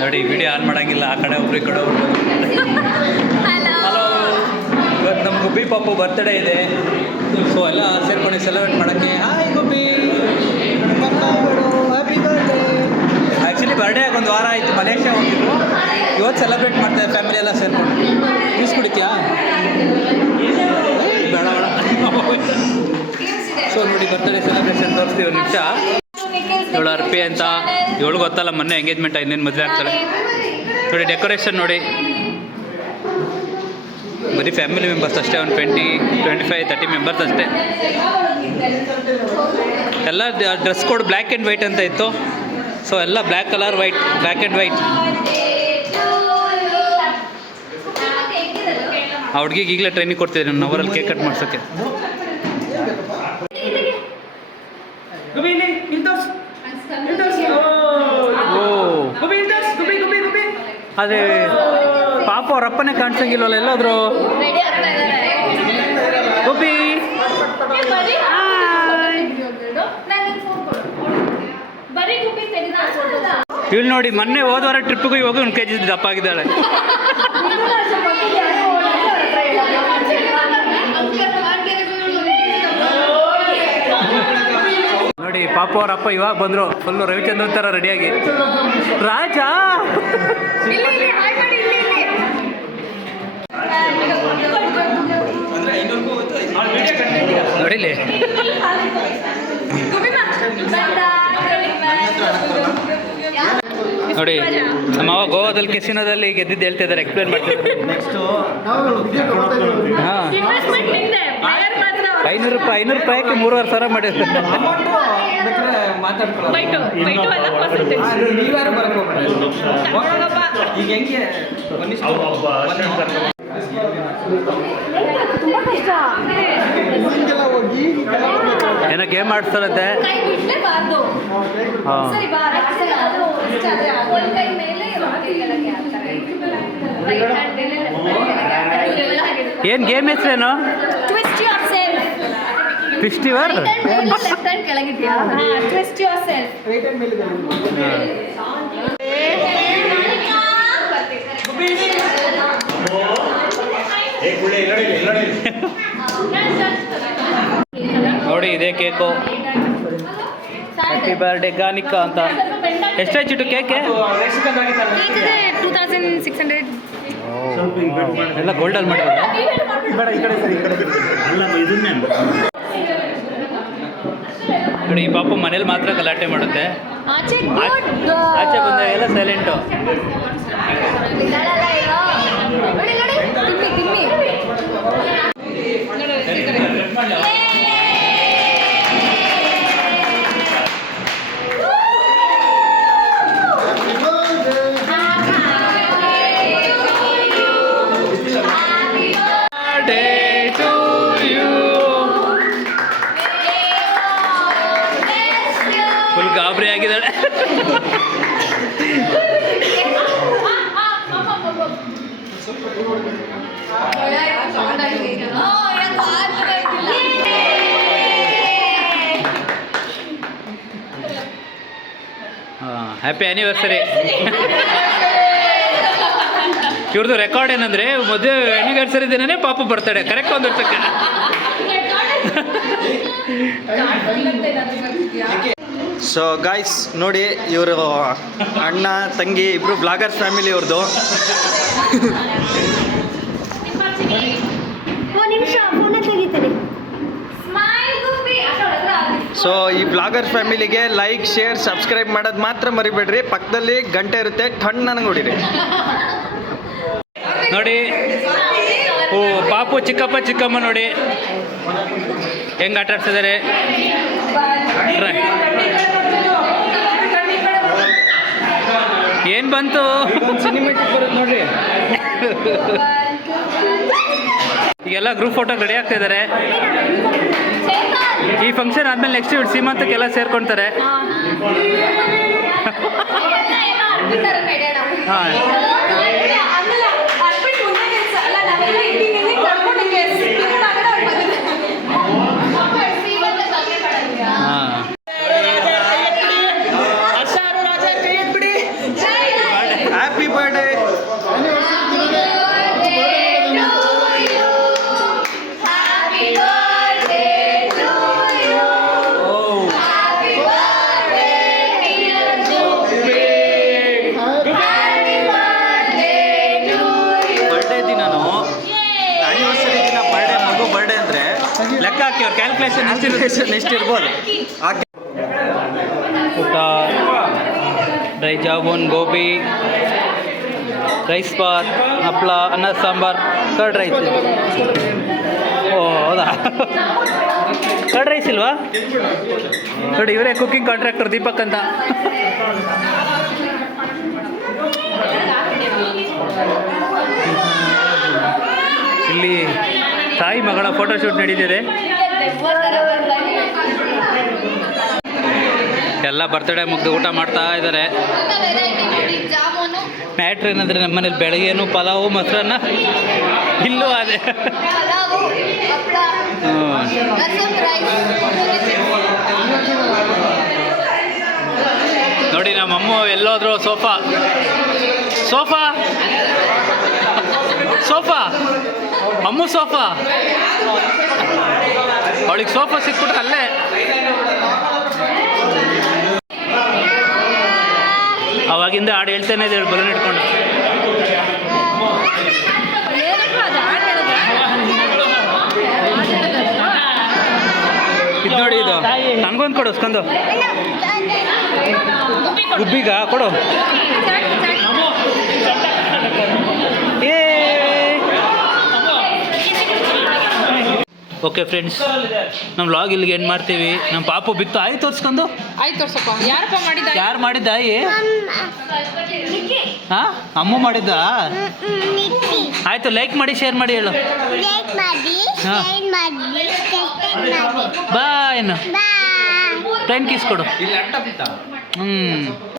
ನೋಡಿ video on ಮಾಡೋಂಗಿಲ್ಲ, ಆ ಕಡೆ ಒಬ್ರು ಈ ಕಡೆ ಒಬ್ರು. ಹಲೋ, ಇವತ್ತು ನಮ್ಮ ಗುಬ್ಬಿ ಪಾಪು ಬರ್ತ್ಡೇ ಇದೆ. ಸೊ ಎಲ್ಲ ಸೇರ್ಕೊಂಡು ಸೆಲೆಬ್ರೇಟ್ ಮಾಡೋಕ್ಕೆ. ಹಾಯ್ ಗುಬ್ಬಿ, ಹ್ಯಾಪಿ ಬರ್ಡೇ. ಆ್ಯಕ್ಚುಲಿ ಬರ್ಡೇ ಆಗಿ ಒಂದು ವಾರ ಆಯಿತು, ಮಲೇಷ್ಯಾ ಹೋಗಿದ್ರು. ಇವತ್ತು ಸೆಲೆಬ್ರೇಟ್ ಮಾಡ್ತಾರೆ ಫ್ಯಾಮಿಲಿ ಎಲ್ಲ ಸೇರ್ಕೊಂಡು. ಜ್ಯೂಸ್ ಕುಡಿತೀಯಾ? ಬೇಡ ಬೇಡ. ಸೊ ನೋಡಿ ಬರ್ತ್ಡೇ ಸೆಲೆಬ್ರೇಷನ್ ತೋರಿಸ್ತೀವಿ ಒಂದು ನಿಮಿಷ. ಇವಳು ಅರ್ಪಿ ಅಂತ, ಇವಳು ಗೊತ್ತಲ್ಲ, ಮೊನ್ನೆ ಎಂಗೇಜ್ಮೆಂಟ್ ಇನ್ನೇನು ಮದುವೆ ಆಗ್ತಾರೆ. ನೋಡಿ ಡೆಕೋರೇಷನ್ ನೋಡಿ, ಬರೀ ಫ್ಯಾಮಿಲಿ ಮೆಂಬರ್ಸ್ ಅಷ್ಟೇ, ಒಂದು 25-30 ಮೆಂಬರ್ಸ್ ಅಷ್ಟೇ. ಎಲ್ಲ dress code black and white ಅಂತ ಇತ್ತು. ಸೊ ಎಲ್ಲ black colour, white, black and white. ಆ ಹುಡುಗಿಗೆ ಈಗಲೇ ಟ್ರೈನಿಂಗ್ ಕೊಡ್ತಿದ್ದೀನಿ ನಾನು ಅವರಲ್ಲಿ ಕೇಕ್ ಕಟ್ ಮಾಡ್ಸೋಕ್ಕೆ. ಅದೇ ಪಾಪ ಅವ್ರ ಅಪ್ಪನೇ ಕಾಣಿಸಂಗಿಲ್ವಲ್ಲ ಎಲ್ಲಾದ್ರು. ಗುಬ್ಬಿ ಇವಳು ನೋಡಿ, ಮೊನ್ನೆ ಹೋದವಾರ ಟ್ರಿಪ್ಪಿಗೂ ಇವಾಗ 1 kg ದಪ್ಪ ಆಗಿದ್ದಾಳೆ. ನೋಡಿ ಪಾಪ ಅವ್ರ ಅಪ್ಪ ಇವಾಗ ಬಂದರು, ಫುಲ್ಲು ರವಿಚಂದ್ರನ್ ಥರ ರೆಡಿಯಾಗಿ. ರಾಜ ನೋಡಿಲಿ, ನೋಡಿ ನಮ್ಮ ಗೋವಾದಲ್ಲಿ ಕೆಸಿನೋದಲ್ಲಿ ಗೆದ್ದಿದ್ದು ಹೇಳ್ತಿದ್ದಾರೆ, ಎಕ್ಸ್ಪ್ಲೇನ್ ಮಾಡ್ತಿದ್ದಾರೆ. ಹಾಂ, 500 ರೂಪಾಯಿಗೆ 3,500 ಮಾಡಿರ್ತಾರೆ. ಏನೋ ಗೇಮ್ ಆಡ್ತಾರಂತೆ. ಏನು ಗೇಮ್ ಹೆಸರೇನು? ಟ್ವಿಸ್ಟ್ ಯುವರ್ ನೋಡಿ, ಇದೇ ಕೇಕು. ಹ್ಯಾಪಿ ಬರ್ಡೇ ಗಾನಿಕಾ ಅಂತ. ಎಷ್ಟಾಯ್ತು ಕೇಕೆ? 2600. ಎಲ್ಲ ಗೋಲ್ಡಲ್ಲಿ ಮಾಡಿರೋದು. ನೋಡಿ, ಈ ಪಾಪು ಮನೇಲಿ ಮಾತ್ರ ಗಲಾಟೆ ಮಾಡುತ್ತೆ, ಆಚೆ ಬಂದಾಗ ಎಲ್ಲ ಸೈಲೆಂಟು. ಫುಲ್ ಗಾಬರಿ ಆಗಿದ್ದಾಳೆ. Happy anniversary. ಇವ್ರದ್ದು ರೆಕಾರ್ಡ್ ಏನಂದರೆ, ಮದುವೆ ಆ್ಯನಿವರ್ಸರಿ ದಿನನೇ ಪಾಪ ಬರ್ತಾಳೆ ಕರೆಕ್ಟ್ 1 ವರ್ಷಕ್ಕೆ. ಸೊ ಗಾಯ್ಸ್ ನೋಡಿ, ಇವರು ಅಣ್ಣ ತಂಗಿ ಇಬ್ಬರು ಬ್ಲಾಗರ್ಸ್ ಫ್ಯಾಮಿಲಿ ಇವ್ರದ್ದು. ಸೊ ಈ ಬ್ಲಾಗರ್ ಫ್ಯಾಮಿಲಿಗೆ ಲೈಕ್, ಶೇರ್, ಸಬ್ಸ್ಕ್ರೈಬ್ ಮಾಡೋದು ಮಾತ್ರ ಮರಿಬೇಡ್ರಿ. ಪಕ್ಕದಲ್ಲಿ ಗಂಟೆ ಇರುತ್ತೆ, ಟನ್ ನನಗೆ ನೋಡಿರಿ. ನೋಡಿ, ಓ ಪಾಪು ಚಿಕ್ಕಪ್ಪ ಚಿಕ್ಕಮ್ಮ ನೋಡಿ ಹೆಂಗೆ ಆಟ ಆಡ್ತಿದ್ದಾರೆ. ಏನು ಬಂತು? ಸಿನಿಮೆಟಿಕ್ ಬರುತ್ತೆ ನೋಡ್ರಿ. ಈಗೆಲ್ಲ ಗ್ರೂಪ್ ಫೋಟೋಗೆ ರೆಡಿ ಆಗ್ತಾ ಇದ್ದಾರೆ. ಈ ಫಂಕ್ಷನ್ ಆದಮೇಲೆ ನೆಕ್ಸ್ಟ್ ಇವ್ರು ಸೀಮಂತಕ್ಕೆಲ್ಲ ಸೇರ್ಕೊಳ್ತಾರೆ. ಹಾಂ, ಕ್ಯಾಲ್ಕುಲೇಷನ್ ಎಷ್ಟಿರ್ಬೋದು ಊಟ ಡ್ರೈ ಜಾಮೂನ್ ಗೋಬಿ ರೈಸ್ ಬಾತ್ ಹಪ್ಪಳ ಅನ್ನ ಸಾಂಬಾರ್ ಕರ್ಡ್ ರೈಸ್ ಓ ಹೌದಾ ಕರ್ಡ್ ರೈಸ್ ಇಲ್ವಾ ನೋಡಿ ಇವರೇ ಕುಕಿಂಗ್ ಕಾಂಟ್ರಾಕ್ಟರ್ ದೀಪಕ್ ಅಂತ ಇಲ್ಲಿ ತಾಯಿ ಮಗಳ ಫೋಟೋಶೂಟ್ ನಡೀತಿದೆ ಎಲ್ಲ ಬರ್ತಡೇ ಮುಗ್ದು ಊಟ ಮಾಡ್ತಾ ಇದ್ದಾರೆ ಮ್ಯಾಟ್ರ್ ಏನಂದರೆ ನಮ್ಮ ಮನೇಲಿ ಬೆಳಗ್ಗೆನೂ ಪಲಾವು ಮೊಸರನ್ನ ಇಲ್ಲೂ ಅದೇ ನೋಡಿ ನಮ್ಮಮ್ಮ ಎಲ್ಲೋದ್ರು ಸೋಫಾ ಸೋಫಾ ಸೋಫಾ ಅಮ್ಮು ಸೋಫಾ ಅವಳಿಗೆ ಸೋಫಾ ಸಿಕ್ಬಿಟ್ರೆ ಅಲ್ಲೇ ಅವಾಗಿಂದ ಹಾಡು ಹೇಳ್ತಾನೆ ಇದೆ ಬಲೂನ್ ಇಟ್ಕೊಂಡು ಇದು ನೋಡಿ ಇದು ನನಗೊಂದು ಕೊಡು ಸ್ಕಂದು ಗುಬ್ಬಿಗ ಕೊಡು ಏ ಓಕೆ ಫ್ರೆಂಡ್ಸ್ ನಮ್ಮ ವ್ಲಾಗ್ ಇಲ್ಲಿಗೆ ಏನು ಮಾಡ್ತೀವಿ ನಮ್ಮ ಪಾಪು ಬಿತ್ತು ಆಯ್ತು ತೋರಿಸ್ಕೊಂಡು ಆಯ್ತು ತೋರ್ಸಪ್ಪ ಯಾರಪ್ಪ ಮಾಡಿದ ಯಾರು ಮಾಡಿದ್ದ ಹಾಂ ಅಮ್ಮ ಮಾಡಿದ್ದ ಆಯಿತು ಲೈಕ್ ಮಾಡಿ ಶೇರ್ ಮಾಡಿ ಹೇಳು ಬಾಯ್ ಫ್ರೆಂಡ್ ಕಿಸ್ ಕೊಡು ಹ್ಞೂ